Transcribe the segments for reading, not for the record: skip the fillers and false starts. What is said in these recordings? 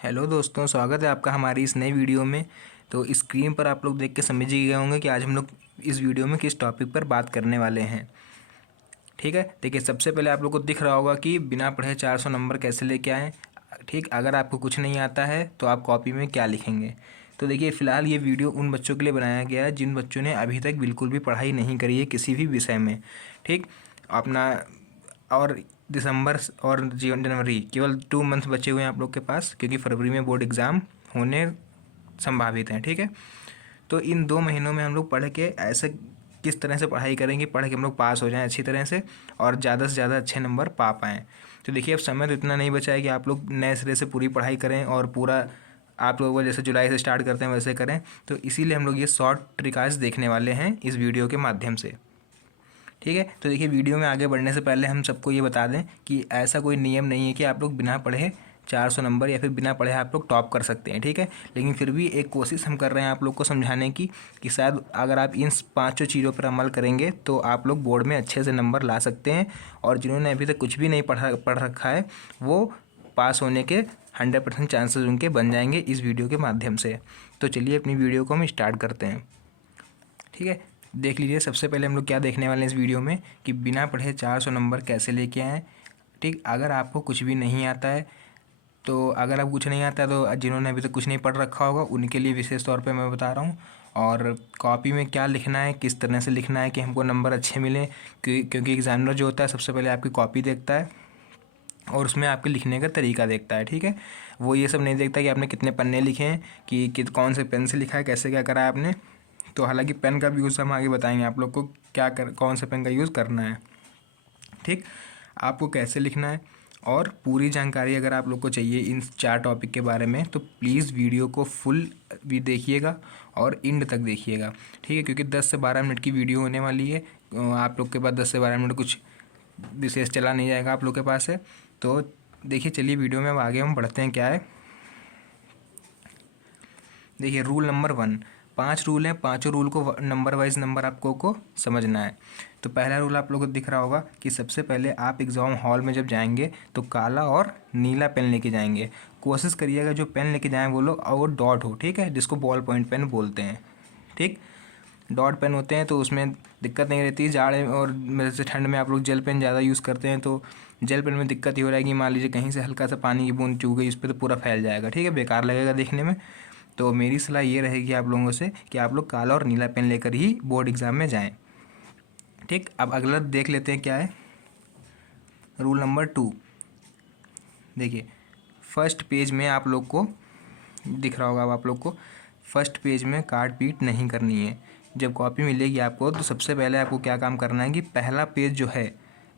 Hello दोस्तों, स्वागत है आपका हमारी इस नई वीडियो में। तो स्क्रीन पर आप लोग देख के समझ ही गए होंगे कि आज हम लोग इस वीडियो में किस टॉपिक पर बात करने वाले हैं। ठीक है, देखिए सबसे पहले आप लोग को दिख रहा होगा कि बिना पढ़े 400 नंबर कैसे लेके आएँ। ठीक, अगर आपको कुछ नहीं आता है तो आप कॉपी में क्या लिखेंगे। तो देखिए फ़िलहाल ये वीडियो उन बच्चों के लिए बनाया गया है जिन बच्चों ने अभी तक बिल्कुल भी पढ़ाई नहीं करी है किसी भी विषय में। ठीक, अपना और दिसंबर और जनवरी केवल 2 मंथ बचे हुए हैं आप लोग के पास, क्योंकि फरवरी में बोर्ड एग्ज़ाम होने संभावित हैं। ठीक है, तो इन 2 महीनों में हम लोग पढ़ के ऐसे किस तरह से पढ़ाई करेंगे, पढ़ के हम लोग पास हो जाएं अच्छी तरह से और ज़्यादा से ज़्यादा अच्छे नंबर पा पाएँ। तो देखिए अब समय तो इतना नहीं बचा है कि आप लोग नए सिरे से पूरी पढ़ाई करें और पूरा आप लोगों को जैसे जुलाई से स्टार्ट करते हैं वैसे करें। तो इसीलिए हम लोग ये शॉर्ट ट्रिकाज देखने वाले हैं इस वीडियो के माध्यम से। ठीक है, तो देखिए वीडियो में आगे बढ़ने से पहले हम सबको ये बता दें कि ऐसा कोई नियम नहीं है कि आप लोग बिना पढ़े 400 नंबर या फिर बिना पढ़े आप लोग टॉप कर सकते हैं। ठीक है, लेकिन फिर भी एक कोशिश हम कर रहे हैं आप लोग को समझाने की कि शायद अगर आप इन 5 चीज़ों पर अमल करेंगे तो आप लोग बोर्ड में अच्छे से नंबर ला सकते हैं, और जिन्होंने अभी तक कुछ भी नहीं पढ़ रखा है वो पास होने के 100% चांसेस उनके बन जाएंगे इस वीडियो के माध्यम से। तो चलिए अपनी वीडियो को हम स्टार्ट करते हैं। ठीक है, देख लीजिए सबसे पहले हम लोग क्या देखने वाले हैं इस वीडियो में कि बिना पढ़े 400 नंबर कैसे लेके आएँ। ठीक, अगर आपको कुछ भी नहीं आता है तो अगर आप कुछ नहीं आता है तो जिन्होंने अभी तक कुछ नहीं पढ़ रखा होगा उनके लिए विशेष तौर पे मैं बता रहा हूँ। और कॉपी में क्या लिखना है, किस तरह से लिखना है कि हमको नंबर अच्छे मिलें, क्योंकि एग्जामिनर जो होता है सबसे पहले आपकी कॉपी देखता है और उसमें आपके लिखने का तरीका देखता है। ठीक है, वो ये सब नहीं देखता कि आपने कितने पन्ने लिखे हैं, कि कौन से पेन से लिखा है, कैसे क्या करा है आपने। तो हालांकि पेन का भी यूज़ हम आगे बताएंगे आप लोग को कौन से पेन का यूज़ करना है। ठीक, आपको कैसे लिखना है और पूरी जानकारी अगर आप लोग को चाहिए इन 4 टॉपिक के बारे में तो प्लीज़ वीडियो को फुल भी देखिएगा और एंड तक देखिएगा। ठीक है, क्योंकि 10 से 12 मिनट की वीडियो होने वाली है। आप लोग के पास 10 से 12 मिनट कुछ विशेष चला नहीं जाएगा आप लोग के पास है। तो देखिए चलिए वीडियो में अब आगे हम बढ़ते हैं। क्या है, देखिए रूल नंबर 1, 5 रूल हैं, पाँचों रूल को नंबर वाइज नंबर आपको को समझना है। तो पहला रूल आप लोगों को दिख रहा होगा कि सबसे पहले आप एग्ज़ाम हॉल में जब जाएंगे तो काला और नीला पेन लेके जाएंगे। कोशिश करिएगा जो पेन लेके जाएँ वो लोग और वो डॉट हो। ठीक है, जिसको बॉल पॉइंट पेन बोलते हैं। ठीक, डॉट पेन होते हैं तो उसमें दिक्कत नहीं रहती। जाड़े और जैसे ठंड में आप लोग जेल पेन ज़्यादा यूज़ करते हैं तो जेल पेन में दिक्कत ही हो रहेगी। मान लीजिए कहीं से हल्का सा पानी की बूंद चूक गई उस पर तो पूरा फैल जाएगा। ठीक है, बेकार लगेगा देखने में। तो मेरी सलाह ये रहेगी आप लोगों से कि आप लोग काला और नीला पेन लेकर ही बोर्ड एग्ज़ाम में जाएं। ठीक, अब अगला देख लेते हैं क्या है। रूल नंबर 2, देखिए फर्स्ट पेज में आप लोग को दिख रहा होगा, अब आप लोग को फर्स्ट पेज में काट पीट नहीं करनी है। जब कॉपी मिलेगी आपको तो सबसे पहले आपको क्या काम करना है कि पहला पेज जो है,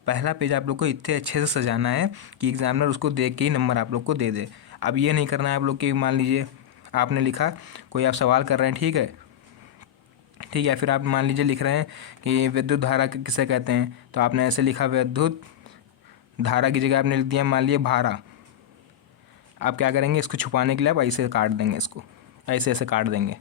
पहला पेज आप लोग को इतने अच्छे से सजाना है कि एग्जामिनर उसको देख के ही नंबर आप लोग को दे दे। अब ये नहीं करना है आप लोग कि मान लीजिए आपने लिखा, कोई आप सवाल कर रहे हैं, ठीक है, ठीक है, फिर आप मान लीजिए लिख रहे हैं कि विद्युत धारा किसे कहते हैं, तो आपने ऐसे लिखा विद्युत धारा की जगह आपने लिख दिया मान लीजिए भारा। आप क्या करेंगे, इसको छुपाने के लिए आप ऐसे काट देंगे, इसको ऐसे ऐसे काट देंगे।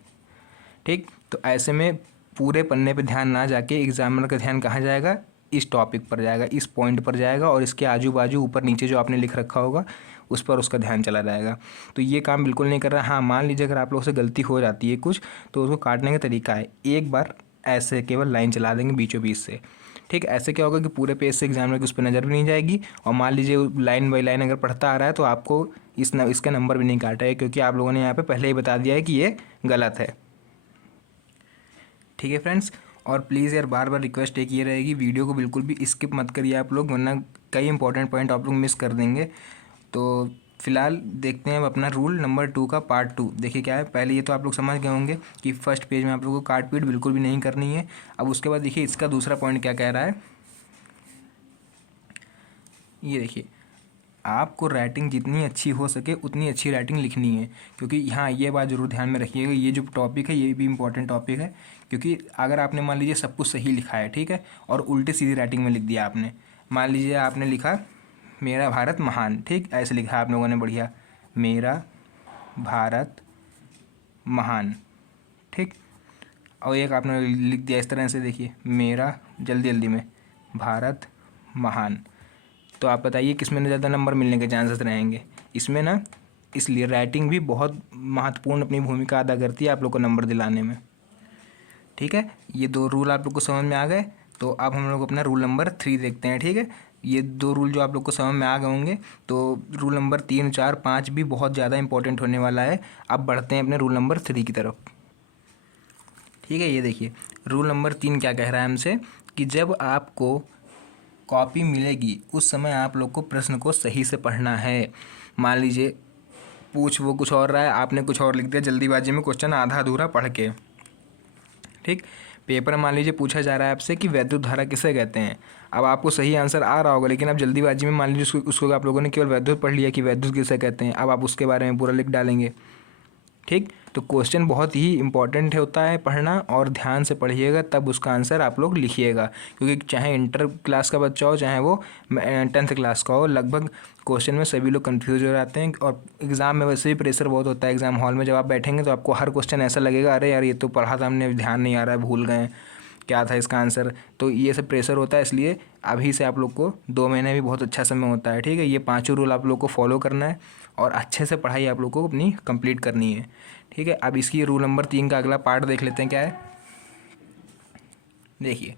ठीक, तो ऐसे में पूरे पन्ने पे ध्यान ना जाके एग्जामिनर का ध्यान कहाँ जाएगा, इस टॉपिक पर जाएगा, इस पॉइंट पर जाएगा, और इसके आजू बाजू ऊपर नीचे जो आपने लिख रखा होगा उस पर उसका ध्यान चला जाएगा। तो ये काम बिल्कुल नहीं कर रहा। हाँ, मान लीजिए अगर आप लोगों से गलती हो जाती है कुछ तो उसको काटने का तरीका है, एक बार ऐसे केवल लाइन चला देंगे बीचों बीच से। ठीक, ऐसे क्या होगा कि पूरे पेज से एग्जामिनर की उस पर नज़र भी नहीं जाएगी, और मान लीजिए लाइन बाई लाइन अगर पढ़ता आ रहा है तो आपको इसका नंबर भी नहीं काटा है, क्योंकि आप लोगों ने यहाँ पे पहले ही बता दिया है कि ये गलत है। ठीक है फ्रेंड्स, और प्लीज़ यार बार बार रिक्वेस्ट एक ये रहेगी, वीडियो को बिल्कुल भी स्किप मत करिए आप लोग, वरना कई इंपॉर्टेंट पॉइंट आप लोग मिस कर देंगे। तो फिलहाल देखते हैं अब अपना रूल नंबर 2 का पार्ट 2। देखिए क्या है, पहले ये तो आप लोग समझ गए होंगे कि फर्स्ट पेज में आप लोगों को काट पीट बिल्कुल भी नहीं करनी है। अब उसके बाद देखिए इसका दूसरा पॉइंट क्या कह रहा है, ये देखिए आपको राइटिंग जितनी अच्छी हो सके उतनी अच्छी राइटिंग लिखनी है। क्योंकि यहाँ ये बात ज़रूर ध्यान में रखिएगा, ये जो टॉपिक है ये भी इंपॉर्टेंट टॉपिक है। क्योंकि अगर आपने मान लीजिए सब कुछ सही लिखा है, ठीक है, और उल्टी सीधी राइटिंग में लिख दिया आपने, मान लीजिए आपने लिखा मेरा भारत महान, ठीक, ऐसे लिखा आप लोगों ने बढ़िया, मेरा भारत महान, ठीक, और एक आपने लिख दिया इस तरह से, देखिए मेरा, जल्दी जल्दी में, भारत महान। तो आप बताइए किस में ज़्यादा नंबर मिलने के चांसेस रहेंगे, इसमें ना इसलिए राइटिंग भी बहुत महत्वपूर्ण अपनी भूमिका अदा करती है आप लोग को नंबर दिलाने में। ठीक है, ये 2 रूल आप लोग को समझ में आ गए। तो अब हम लोग अपना रूल नंबर 3 देखते हैं। ठीक है, ये 2 रूल जो आप लोग को समझ में आ गए होंगे, तो रूल नंबर 3, 4, 5 भी बहुत ज़्यादा इंपॉर्टेंट होने वाला है। अब बढ़ते हैं अपने रूल नंबर 3 की तरफ। ठीक है, ये देखिए रूल नंबर 3 क्या कह रहा है हमसे कि जब आपको कॉपी मिलेगी उस समय आप लोग को प्रश्न को सही से पढ़ना है। मान लीजिए पूछ वो कुछ और रहा है, आपने कुछ और लिख दिया जल्दीबाजी में, क्वेश्चन आधा अधूरा पढ़ के। ठीक, पेपर मान लीजिए पूछा जा रहा है आपसे कि वैद्युत धारा किसे कहते हैं। अब आपको सही आंसर आ रहा होगा, लेकिन अब जल्दीबाजी में मान लीजिए उसको आप लोगों ने केवल वैद्युत पढ़ लिया कि वैद्युत किसे कहते हैं। अब आप उसके बारे में पूरा लिख डालेंगे। ठीक, तो क्वेश्चन बहुत ही इंपॉर्टेंट होता है पढ़ना, और ध्यान से पढ़िएगा तब उसका आंसर आप लोग लिखिएगा। क्योंकि चाहे इंटर क्लास का बच्चा हो चाहे वो 10th क्लास का हो, लगभग क्वेश्चन में सभी लोग कंफ्यूज हो जाते हैं। और एग्ज़ाम में वैसे भी प्रेशर बहुत होता है। एग्ज़ाम हॉल में जब आप बैठेंगे तो आपको हर क्वेश्चन ऐसा लगेगा, अरे यार ये तो पढ़ा था हमने, ध्यान नहीं आ रहा है, भूल गए क्या था इसका आंसर। तो ये सब प्रेशर होता है, इसलिए अभी से आप लोग को 2 महीने भी बहुत अच्छा समय होता है। ठीक है, ये 5 रूल आप लोग को फॉलो करना है और अच्छे से पढ़ाई आप लोग को अपनी कंप्लीट करनी है। ठीक है, अब इसकी रूल नंबर 3 का अगला पार्ट देख लेते हैं क्या है। देखिए,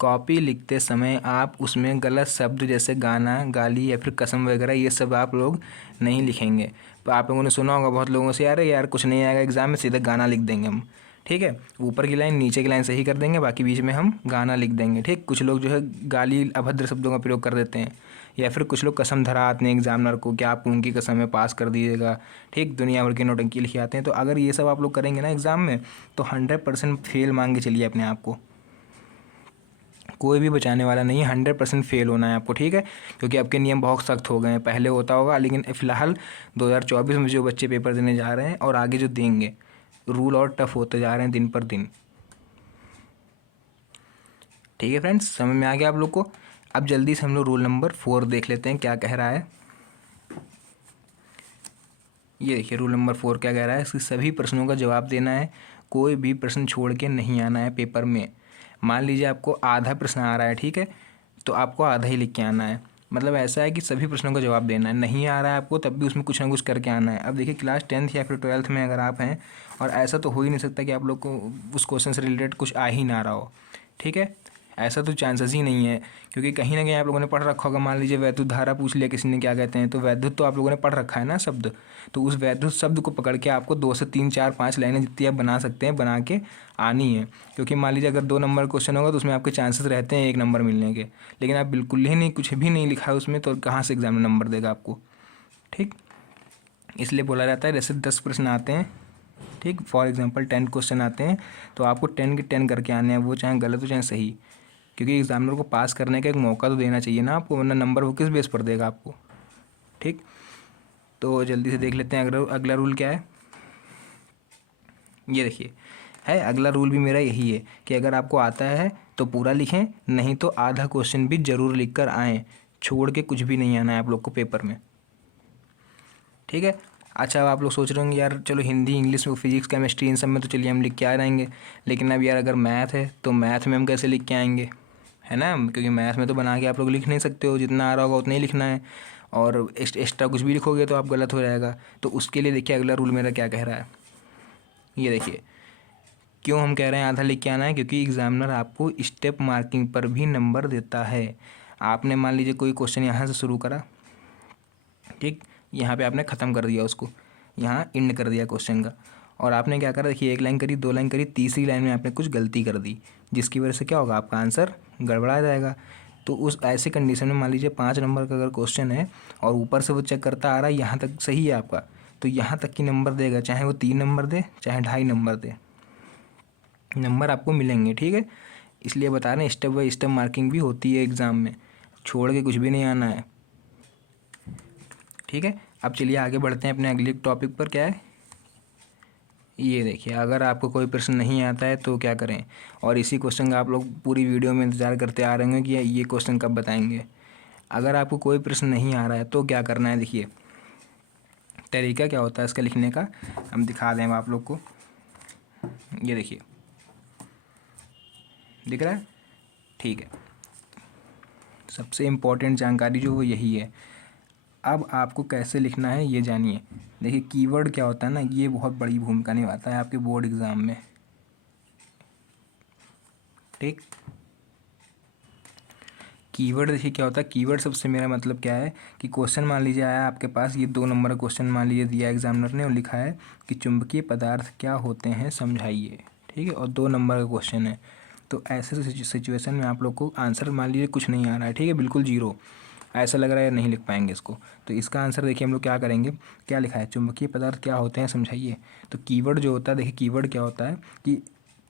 कॉपी लिखते समय आप उसमें गलत शब्द जैसे गाना, गाली या फिर कसम वगैरह ये सब आप लोग नहीं लिखेंगे। तो आप लोगों ने सुना होगा बहुत लोगों से, यार यार कुछ नहीं आएगा एग्ज़ाम में, सीधे गाना लिख देंगे हम। ठीक है, ऊपर की लाइन नीचे की लाइन सही कर देंगे, बाकी बीच में हम गाना लिख देंगे। ठीक, कुछ लोग जो है गाली अभद्र शब्दों का प्रयोग कर देते हैं, या फिर कुछ लोग कसम धरा आते हैं एग्जामिनर को कि आप उनकी कसम में पास कर दीजिएगा। ठीक, दुनिया भर की नौटंकी लिखी आते हैं। तो अगर ये सब आप लोग करेंगे ना एग्ज़ाम में, तो 100% फेल मान के चलिए अपने आप को। कोई भी बचाने वाला नहीं है, 100% फेल होना है आपको। ठीक है, क्योंकि आपके नियम बहुत सख्त हो गए हैं। पहले होता होगा, लेकिन फ़िलहाल 2024 में जो बच्चे पेपर देने जा रहे हैं और आगे जो देंगे, रूल और टफ होते जा रहे हैं दिन पर दिन। ठीक है फ्रेंड्स, समझ में आ गया आप लोग को। अब जल्दी से हम लोग रूल नंबर 4 देख लेते हैं क्या कह रहा है। ये देखिए रूल नंबर 4 क्या कह रहा है, इसके सभी प्रश्नों का जवाब देना है, कोई भी प्रश्न छोड़ के नहीं आना है पेपर में। मान लीजिए आपको आधा प्रश्न आ रहा है, ठीक है, तो आपको आधा ही लिख के आना है। मतलब ऐसा है कि सभी प्रश्नों का जवाब देना है। नहीं आ रहा है आपको तब भी उसमें कुछ ना कुछ करके आना है। अब देखिए क्लास 10th या फिर 12th में अगर आप हैं, और ऐसा तो हो ही नहीं सकता कि आप लोग को उस क्वेश्चन से रिलेटेड कुछ आ ही ना रहा हो। ठीक है, ऐसा तो चांसेस ही नहीं है, क्योंकि कहीं ना कहीं आप लोगों ने पढ़ रखा होगा। मान लीजिए वैद्युत धारा पूछ लिया किसी ने क्या कहते हैं, तो वैद्युत तो आप लोगों ने पढ़ रखा है ना शब्द, तो उस वैद्युत शब्द को पकड़ के आपको 2 से 3, 4, 5 लाइनें जितनी आप बना सकते हैं बना के आनी है। क्योंकि मान लीजिए अगर 2 नंबर क्वेश्चन होगा तो उसमें आपके चांसेस रहते हैं 1 नंबर मिलने के, लेकिन आप बिल्कुल ही नहीं, कुछ भी नहीं लिखा है उसमें, तो कहाँ से एग्जाम में नंबर देगा आपको। ठीक, इसलिए बोला जाता है जैसे 10 प्रश्न आते हैं, ठीक, फॉर एग्जांपल 10 क्वेश्चन आते हैं, तो आपको 10 के 10 करके आने हैं, वो चाहे गलत हो चाहे सही। क्योंकि एग्जामिनर को पास करने का एक मौका तो देना चाहिए ना आपको, वरना नंबर वो किस बेस पर देगा आपको। ठीक, तो जल्दी से देख लेते हैं अगला रूल क्या है। ये देखिए है, अगला रूल भी मेरा यही है कि अगर आपको आता है तो पूरा लिखें, नहीं तो आधा क्वेश्चन भी ज़रूर लिख कर आएँ, छोड़ के कुछ भी नहीं आना है आप लोग को पेपर में। ठीक है, अच्छा अब आप लोग सोच रहे होंगे यार चलो Hindi, English, physics, chemistry in सब में तो चलिए हम लिख के आ जाएंगे, लेकिन अब यार अगर मैथ है तो मैथ में हम कैसे लिख के आएंगे, है ना। क्योंकि मैथ में तो बना के आप लोग लिख नहीं सकते हो, जितना आ रहा होगा उतना ही लिखना है, और एक्स्ट्रा कुछ भी लिखोगे तो आप गलत हो जाएगा। तो उसके लिए देखिए अगला रूल मेरा क्या कह रहा है। ये देखिए क्यों हम कह रहे हैं आधा लिख के आना है, क्योंकि एग्जामिनर आपको स्टेप मार्किंग पर भी नंबर देता है। आपने मान लीजिए कोई क्वेश्चन यहाँ से शुरू करा, ठीक, यहाँ पे आपने ख़त्म कर दिया उसको, यहाँ एंड कर दिया क्वेश्चन का, और आपने क्या करा देखिए 1 लाइन करी, 2 लाइन करी, तीसरी लाइन में आपने कुछ गलती कर दी, जिसकी वजह से क्या होगा, आपका आंसर गड़बड़ा जाएगा। तो उस ऐसे कंडीशन में मान लीजिए 5 नंबर का अगर क्वेश्चन है और ऊपर से वो चेक करता आ रहा है यहाँ तक सही है आपका, तो यहाँ तक की नंबर देगा, चाहे वो 3 नंबर दे चाहे 2.5 नंबर दे, नंबर आपको मिलेंगे। ठीक है, इसलिए बता रहे हैं स्टेप बाय स्टेप मार्किंग भी होती है एग्ज़ाम में, छोड़ के कुछ भी नहीं आना है। ठीक है, अब चलिए आगे बढ़ते हैं अपने अगले टॉपिक पर। क्या है ये देखिए, अगर आपको कोई प्रश्न नहीं आता है तो क्या करें, और इसी क्वेश्चन का आप लोग पूरी वीडियो में इंतज़ार करते आ रहे होंगे कि ये क्वेश्चन कब बताएंगे। अगर आपको कोई प्रश्न नहीं आ रहा है तो क्या करना है, देखिए तरीका क्या होता है इसका लिखने का, हम दिखा दें आप लोग को। ये देखिए दिख रहा है, ठीक है, सबसे इम्पोर्टेंट जानकारी जो वो यही है। अब आपको कैसे लिखना है ये जानिए। देखिए कीवर्ड क्या होता है ना, ये बहुत बड़ी भूमिका निभाता है आपके बोर्ड एग्ज़ाम में। ठीक, कीवर्ड देखिए क्या होता है। कीवर्ड सबसे मेरा मतलब क्या है कि क्वेश्चन मान लीजिए आया आपके पास, ये 2 नंबर का क्वेश्चन मान लीजिए दिया एग्जामिनर ने और लिखा है कि चुंबकीय पदार्थ क्या होते हैं समझाइए। ठीक है, और 2 नंबर का क्वेश्चन है। तो ऐसे सिचुएशन में आप लोग को आंसर मान लीजिए कुछ नहीं आ रहा है, ठीक है, बिल्कुल जीरो, ऐसा लग रहा है नहीं लिख पाएंगे इसको। तो इसका आंसर देखिए हम लोग क्या करेंगे, क्या लिखा है, चुंबकीय पदार्थ क्या होते हैं समझाइए। तो कीवर्ड जो होता है, देखिए कीवर्ड क्या होता है कि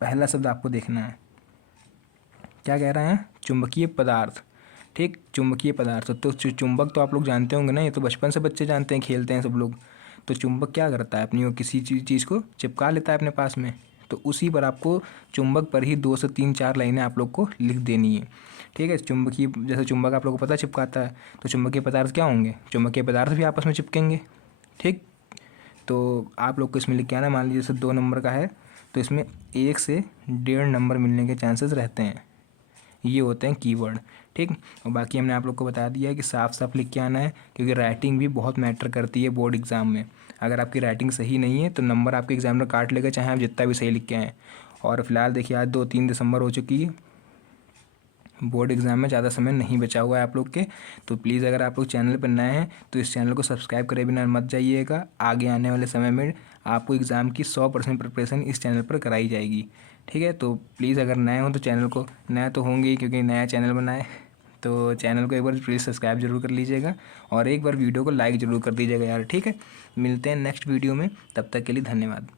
पहला शब्द आपको देखना है, क्या कह रहे हैं, चुंबकीय पदार्थ। ठीक, चुंबकीय पदार्थ, तो चुंबक तो आप लोग जानते होंगे ना, ये तो बचपन से बच्चे जानते हैं, खेलते हैं सब लोग। तो चुंबक क्या करता है, अपनी वो किसी चीज़ को चिपका लेता है अपने पास में। तो उसी पर आपको चुंबक पर ही 2 से 3-4 लाइनें आप लोग को लिख देनी है। ठीक है, चुंबकीय, जैसे चुंबक आप लोग को पता चिपकाता है, तो चुंबकीय पदार्थ क्या होंगे, चुंबकीय पदार्थ भी आपस में चिपकेंगे। ठीक, तो आप लोग को इसमें लिख के आना, मान लीजिए जैसे 2 नंबर का है तो इसमें 1 से 1.5 नंबर मिलने के चांसेस रहते हैं। ये होते हैं कीवर्ड। ठीक, और बाकी हमने आप लोग को बता दिया है कि साफ साफ लिख के आना है, क्योंकि राइटिंग भी बहुत मैटर करती है बोर्ड एग्ज़ाम में। अगर आपकी राइटिंग सही नहीं है तो नंबर आपके एग्जामिनर काट लेगा, चाहे आप जितना भी सही लिख के आएँ। और फिलहाल देखिए आज 2-3 दिसंबर हो चुकी है, बोर्ड एग्ज़ाम में ज़्यादा समय नहीं बचा हुआ है आप लोग के। तो प्लीज़ अगर आप लोग चैनल पर नए हैं तो इस चैनल को सब्सक्राइब करे बिना मत जाइएगा। आगे आने वाले समय में आपको एग्ज़ाम की 100% प्रिपरेशन इस चैनल पर कराई जाएगी। ठीक है, तो प्लीज़ अगर नए हो तो चैनल को, नए तो होंगे ही क्योंकि नया चैनल बना है, तो चैनल को एक बार प्लीज़ सब्सक्राइब जरूर कर लीजिएगा और एक बार वीडियो को लाइक ज़रूर कर दीजिएगा यार। ठीक है, मिलते हैं नेक्स्ट वीडियो में, तब तक के लिए धन्यवाद।